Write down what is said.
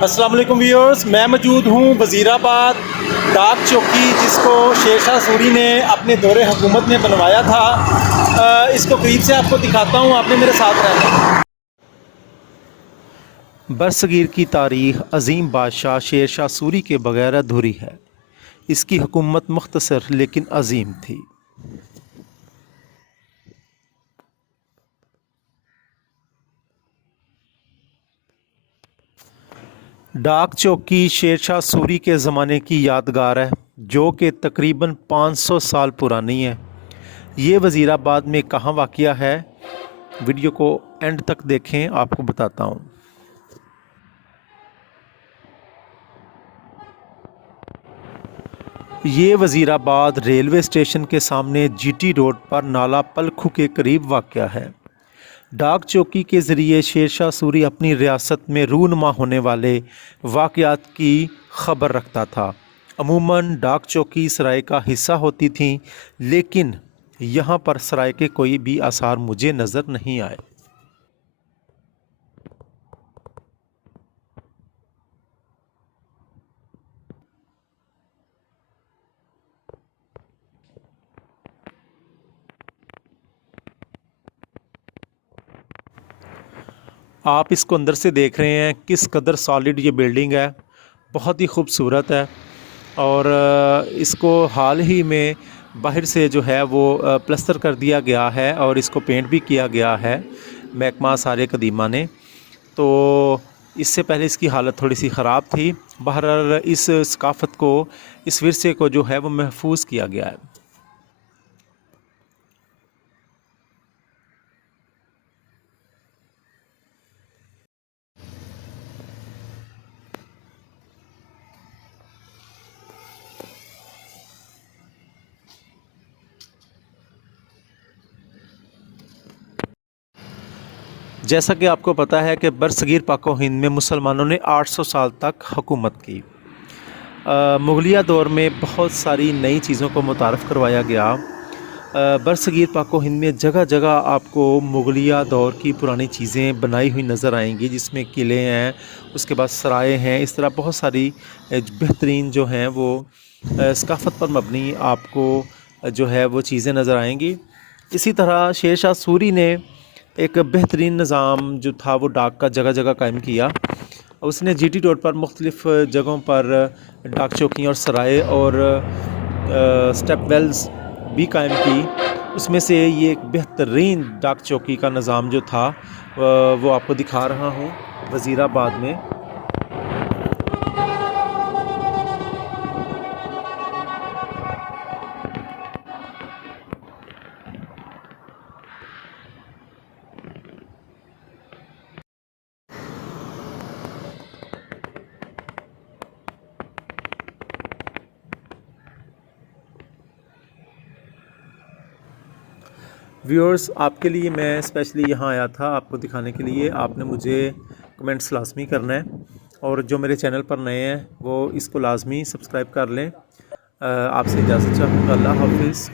अस्सलाम वालेकुम व्यूअर्स, मैं मौजूद हूँ वज़ीराबाद डाक चौकी, जिसको शेरशाह सूरी ने अपने दौरे हुकूमत में बनवाया था। इसको करीब से आपको दिखाता हूँ, आपने मेरे साथ रहना। बरसगीर की तारीख़ अज़ीम बादशाह शेरशाह सूरी के बगैर अधूरी है। इसकी हुकूमत मुख्तसर लेकिन अज़ीम थी। डाक चौकी शेरशाह सूरी के ज़माने की यादगार है, जो कि तकरीबन 500 साल पुरानी है। ये वज़ीराबाद में कहाँ वाक़या है, वीडियो को एंड तक देखें, आपको बताता हूँ। ये वज़ीराबाद रेलवे स्टेशन के सामने जीटी रोड पर नाला पलखू के करीब वाक़या है। डाक चौकी के ज़रिए शेरशाह सूरी अपनी रियासत में रूनुमा होने वाले वाक़यात की खबर रखता था। अमूमन डाक चौकी सराय का हिस्सा होती थी, लेकिन यहाँ पर सराय के कोई भी आसार मुझे नज़र नहीं आए। आप इसको अंदर से देख रहे हैं, किस कदर सॉलिड ये बिल्डिंग है, बहुत ही खूबसूरत है। और इसको हाल ही में बाहर से जो है वो प्लस्तर कर दिया गया है और इसको पेंट भी किया गया है महकमा आसार कदीमा ने। तो इससे पहले इसकी हालत थोड़ी सी ख़राब थी। बहरहाल इस सकाफ़त को, इस विरसे को जो है वो महफूज किया गया है। जैसा कि आपको पता है कि बरसगीर पाको हिंद में मुसलमानों ने 800 साल तक हुकूमत की। मुगलिया दौर में बहुत सारी नई चीज़ों को मुतारफ़ करवाया गया। बरसगीर पाको हिंद में जगह जगह आपको मुगलिया दौर की पुरानी चीज़ें बनाई हुई नज़र आएंगी, जिसमें किले हैं, उसके बाद सराय हैं। इस तरह बहुत सारी बेहतरीन जो हैं वो सकाफ़त पर मबनी आपको जो है वो चीज़ें नज़र आएंगी। इसी तरह शेरशाह सूरी ने एक बेहतरीन निज़ाम जो था वो डाक का जगह जगह कायम किया। उसने जीटी रोड पर मुख्तलिफ़ जगहों पर डाक चौकियाँ और सराय और स्टेप वेल्स भी कायम की। उसमें से ये एक बेहतरीन डाक चौकी का निज़ाम जो था वो आपको दिखा रहा हूँ वज़ीराबाद में। व्यूअर्स, आपके लिए मैं स्पेशली यहाँ आया था आपको दिखाने के लिए। आपने मुझे कमेंट्स लाजमी करना है, और जो मेरे चैनल पर नए हैं वो इसको लाजमी सब्सक्राइब कर लें। आपसे इजाज़त चाहूँगा। अल्लाह हाफिज़।